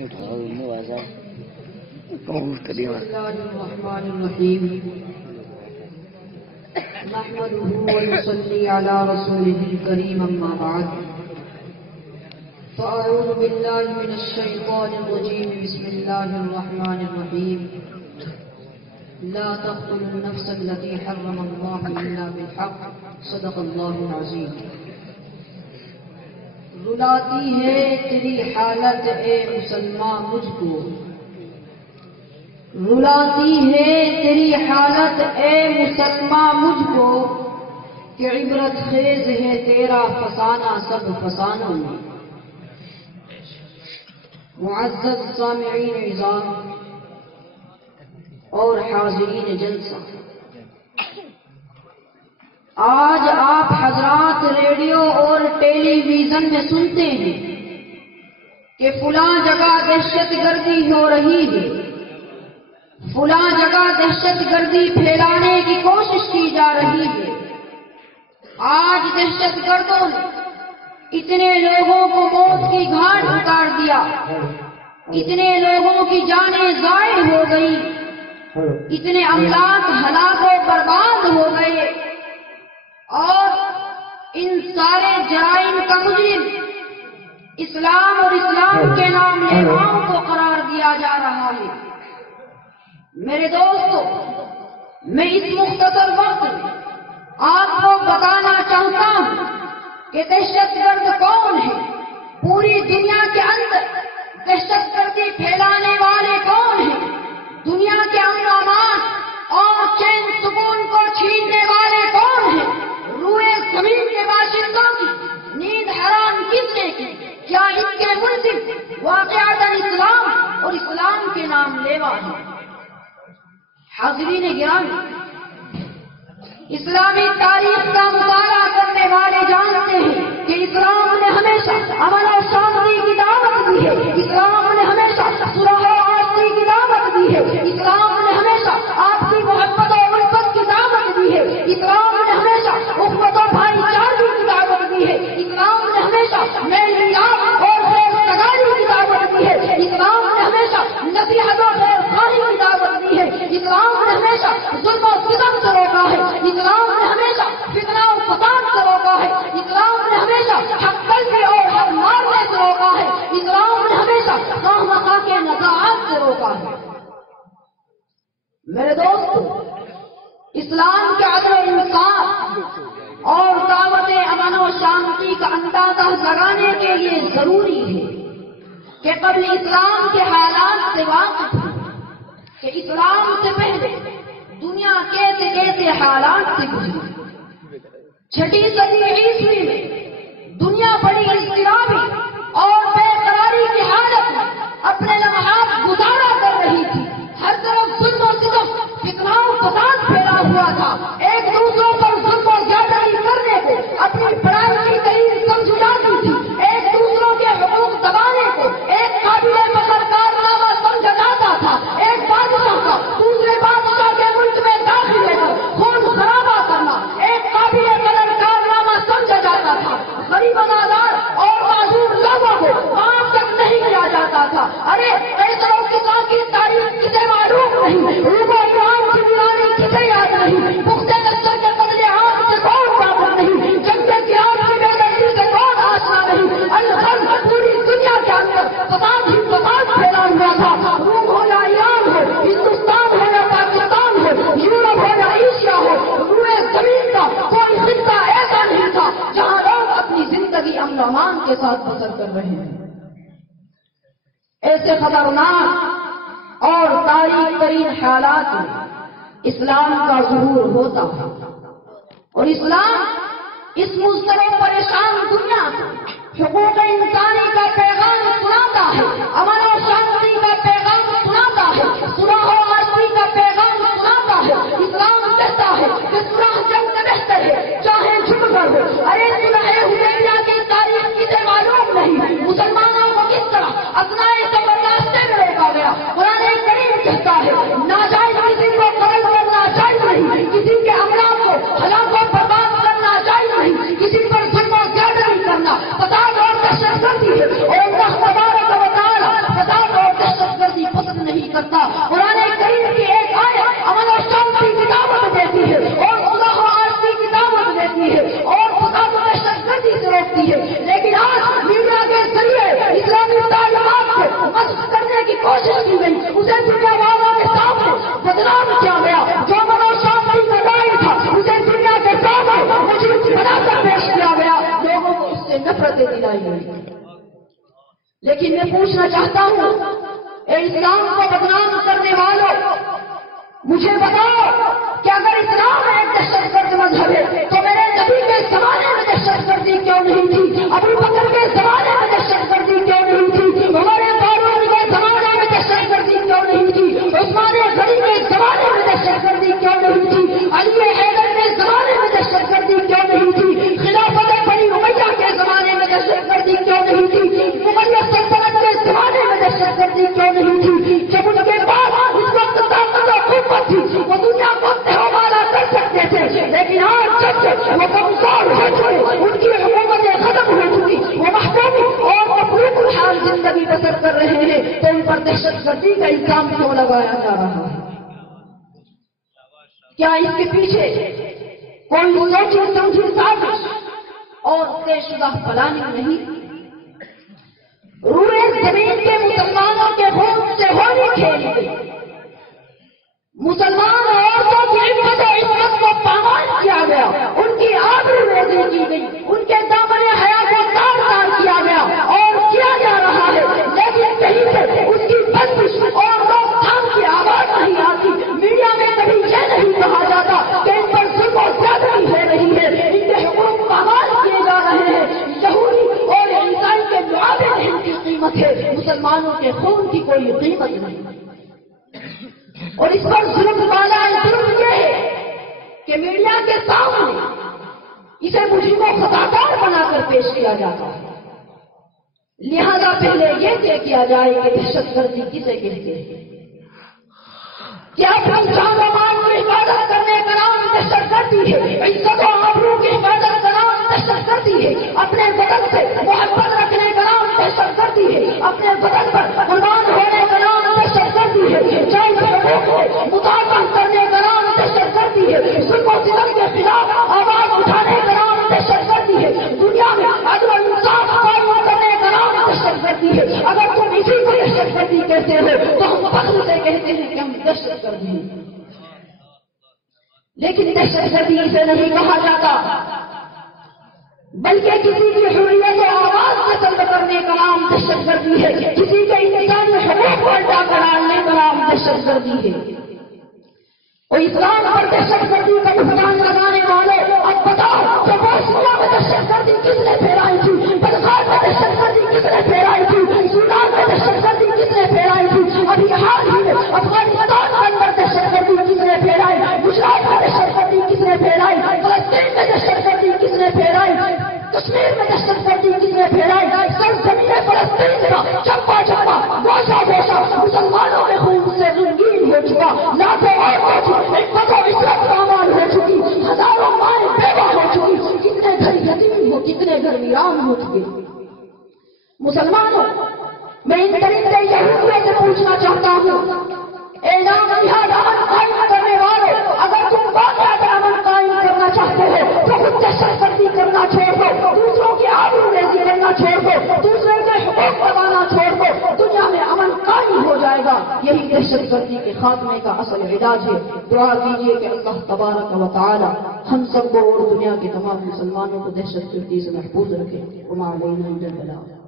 الرحمن الرحیم نحمده ونصلي على رسوله الكريم اما بعد فاعوذ بالله من الشيطان الرجيم بسم الله الرحمن الرحيم لا تقتلوا النفس التي حرم الله الا بالحق صدق الله العظيم. رلاتی ہے تیری حالت اے مسلمان مجھ کو، رلاتی ہے تیری حالت اے مسلمان مجھ کو، کہ عبرت خیز ہے تیرا فسانہ سب فسانوں میں. معزز سامعین عظام اور حاضرین جلسہ، آج آپ حضرات ریڈیو اور ٹیلی ویژن میں سنتے ہیں کہ فلاں جگہ دہشت گردی ہو رہی ہے، فلاں جگہ دہشت گردی پھیلانے کی کوشش کی جا رہی ہے. آج دہشت گردوں نے اتنے لوگوں کو موت کی گھاٹ اتار دیا، اتنے لوگوں کی جانیں ضائع ہو گئی، اتنے املاک ہلاک و برباد ہو گئے، اور ان سارے جرائم کا مجرم اسلام اور اسلام کے نام لیواؤں کو قرار دیا جا رہا ہے. میرے دوستو، میں اس مختصر وقت آپ کو بتانا چاہتا ہوں کہ دہشت گرد کون ہے، پوری دنیا کے اندر دہشت گردی پھیلانے والے کون ہیں، دنیا کے امن و امان اور چین سکون کو چھیننے والے کون ہیں، روئے زمین کے باشندوں کی نیند حرام کس نے کی، کیا ان کے ملزم واقعات اسلام اور اسلام کے نام لیوا ہیں. حاضرین گرامی، اسلامی تاریخ کا مطالعہ کرنے والے جانتے ہیں کہ اسلام نے ہمیشہ امن و شانتی کی دعوت دی ہے، اسلام نے ہمیشہ صلح و آشتی کی دعوت دی ہے، اسلام نے ہمیشہ آپسی محبت و الفت کی دعوت دی ہے، اسلام نے ہمیشہ اخوت و بھائی چارگی کی دعوت دی ہے، اسلام نے ہمیشہ میل میلاپ اور خیر سگالی کی دعوت دی ہے، اسلام نے ہمیشہ نصیحت و خیر خواہی کی دعوت دی ہے، اسلام نے ہمیشہ ظلم و ستم سے روکا ہے، اسلام نے ہمیشہ فتنہ و فساد سے روکا ہے، اسلام نے ہمیشہ حق قلبی اور حق مارنے سے روکا ہے، اسلام نے ہمیشہ خواہ مخواہ کے نزاعات سے روکا ہے. میرے دوستو، اسلام کے عدل و انصاف اور دعوت امن و شانتی کا اندازہ لگانے کے لیے ضروری ہے کہ قبل اسلام کے حالات سے واقف ہوں کہ اسلام سے پہلے دنیا کیسے کیسے حالات سے گزری. 6 صدی عیسوی میں دنیا بڑی اضطرابی اور بے قراری کی حالت میں اپنے لمحات گزارا کر رہی تھی. ہر طرف ظلم و ستم، فتنہ و فساد پھیلا ہوا تھا. ایک دوسروں پر ظلم و زیادتی کرنے کو اپنی پرائرٹی ترین سمجھی جاتی تھی. ایک دوسروں کے حقوق دبانے کو ایک قابل فخر کارنامہ سمجھا جاتا تھا. ایک بادشاہ کا دوسرے بادشاہ کے ملک میں داخل ہو کر خون خرابہ کرنا ایک قابل قدر کارنامہ سمجھا جاتا تھا. غریب ازادار اور معذور لوگوں کو وہاں تک نہیں کیا جاتا تھا. ارے قیصروں کی تاریخ کسے معلوم نہیں، روم و ایران کی ویرانی کسے یاد نہیں، پختہ نسل کے قتل عام سے کون واقف نہیں، جنگ گیان کی بے دردی سے کون آشنا نہیں. الغرض پوری دنیا کے اندر فساد ہی فساد پھیلا ہوا تھا. روم ہو یا ایران ہو، ہندوستان ہو یا پاکستان ہو، یورپ ہو یا ایشیا ہو، روئے زمین کا کوئی خطہ ایسا نہیں تھا جہاں لوگ اپنی زندگی امن و امان کے ساتھ بسر کر رہے ہیں. ایسے خطرناک اور تاریخ ترین حالات میں اسلام کا ظہور ہوتا ہے، اور اسلام اس مضطرب پریشان دنیا کو حقوق انسانی کا پیغام سناتا ہے، امن و شانتی کا پیغام سناتا ہے، صلح و آشتی کا پیغام سناتا ہے. اسلام کہتا ہے کہ صلح جنگ سے بہتر ہے چاہے جھک کر ہو. ارے صلح حدیبیہ کی تاریخ کسے معلوم نہیں، مسلمانوں کو کس طرح اپنائے صبر راستے میں روکا گیا. قرآن کریم کہتا ہے ناجائز کسی کو قتل کرنا جائز نہیں، کسی کے املاک کو ہلاک و برباد کرنا جائز نہیں، کسی پر ظلم و زیادتی کرنا فساد اور دہشت گردی ہے. اور اللہ تبارک و تعالی نفرتیں دلائی گئی. لیکن میں پوچھنا چاہتا ہوں اے اسلام کو بدنام کرنے والوں، مجھے بتاؤ کہ اگر اسلام ایک دہشت گرد مذہب ہے تو میرے نبی کے زمانے میں دہشت گردی کیوں نہیں تھی؟ ابو بکر کے زمانے میں دہشت گردی کیوں نہیں تھی؟ عمر فاروق کے زمانے میں دہشت گردی کیوں نہیں تھی؟ عثمان غنی کے زمانے میں دہشت گردی کیوں نہیں تھی؟ علی حیدر کے زمانے میں دہشت گردی کیوں نہیں تھی؟ خلافت بنی امیہ کے زمانے میں دہشت گردی کیوں نہیں تھی؟ مغلیہ سلطنت کے زمانے میں دہشت گردی کیوں نہیں تھی؟ جب ان کے بعد اس وقت طاقت و قوت تھی، وہ دنیا کو تہوارا کر سکتے تھے، لیکن آج جب وہ کمزور ہو چکے، ان کی حکومتیں ختم ہو چکی، وہ محکوم اور مفروض الحال زندگی بسر کر رہے ہیں، تو ان پر دہشت گردی کا الزام کیوں لگایا جا رہا ہے؟ کیا اس کے پیچھے کوئی سوچی سمجھی سازش اور طے شدہ پلاننگ نہیں؟ روئے زمین کے مسلمانوں کے خون سے ہولی کھیلی گئی، مسلمان عورتوں کی عزت و عصمت کو پامال کیا گیا، ان کی آبرو ریزی کی گئی، ان کے دامن حیا کو تار کیا گیا اور کیا جا رہا ہے، لیکن کہیں سے اس کی بندش اور روک تھام کی آواز نہیں آتی. میڈیا میں کبھی یہ نہیں کہا جاتا کہ ان پر ظلم و زیادتی ہو رہی ہے، ان کے حقوق پامال کیے جا رہے ہیں. یہودی اور عیسائی کے معاوضے ان کی قیمت ہے، مسلمانوں کے خون کی کوئی قیمت نہیں. اور اس پر ظلم والا ظلم یہ ہے کہ میڈیا کے سامنے اسے مجرم و خطاکار بنا کر پیش کیا جاتا ہے. لہذا پہلے یہ طے کیا جائے کہ دہشت گردی کسے کہتے ہیں. کیا اپنی جان و مال کی حفاظت کرنے کا نام دہشت گردی ہے؟ عزت و آبرو کی حفاظت کا نام دہشت گردی ہے؟ اپنے وطن سے محبت رکھنے کا نام دہشت گردی ہے؟ اپنے وطن پر قربان ہونے کا نام دہشت گردی ہے؟ مطالبہ کرنے کا نام دہشت گردی ہے؟ ظلم و ستم کے خلاف آواز اٹھانے کا نام دہشت گردی ہے؟ دنیا میں عدل و انصاف قائم کرنے کا نام دہشت گردی ہے؟ اگر تم اسی کو دہشت گردی کہتے ہو تو ہم فخر سے کہتے ہیں کہ ہم دہشت گردی ہیں. لیکن دہشت گردی اسے نہیں کہا جاتا، بلکہ کسی کی حریت و آواز سے طلب کرنے کا نام دہشت گردی ہے، کسی کے انسانی حقوق کو الٹا کرانے کا نام دہشت گردی ہے. اور اسلام پر دہشت گردی کا بہتان لگانے والے اب بتاؤ کہ بوسنیا میں دہشت گردی کس نے پھیلائی تھی؟ بلغار میں دہشت گردی کس نے پھیلائی تھی؟ سودان میں دہشت گردی کس نے پھیلائی تھی؟ ابھی حال ہی میں افغانستان کے اندر دہشت گردی کس نے پھیلائی؟ گجرات میں دہشت گردی کس نے پھیلائی؟ فلسطین میں دہشت گردی کس نے پھیلائی؟ کشمیر میں دہشت گردی کس نے پھیلائی؟ سرزمین فلسطین کا چپا چپا گوشہ گوشہ مسلمانوں کے خون سے رنگین ہو چکا، لاکھوں عورتوں کی عزت و عصمت پامال ہو چکی، ہزاروں مائیں بیوہ ہو چکی، کتنے گھر یتیم ہو، کتنے گھر ویران ہو چکے. مسلمانوں، میں ان درندے یہودیوں سے پوچھنا چاہتا ہوں، اعلان جہاد امن قائم کرنے والوں، اگر تم واقعات امن قائم کرنا چاہتے ہو تو خود دہشت گردی کرنا چھوڑ دو، دوسروں کی آبرو ریزی کرنا چھوڑ دو، دوسرے کے حقوق دبانا چھوڑ دو، دنیا میں امن قائم ہو جائے گا. یہی دہشت گردی کے خاتمے کا اصل علاج ہے. دعا کیجیے کہ اللہ تبارک و تعالی ہم سب کو اور دنیا کے تمام مسلمانوں کو دہشت گردی سے محفوظ رکھے. وما علینا الا البلاغ.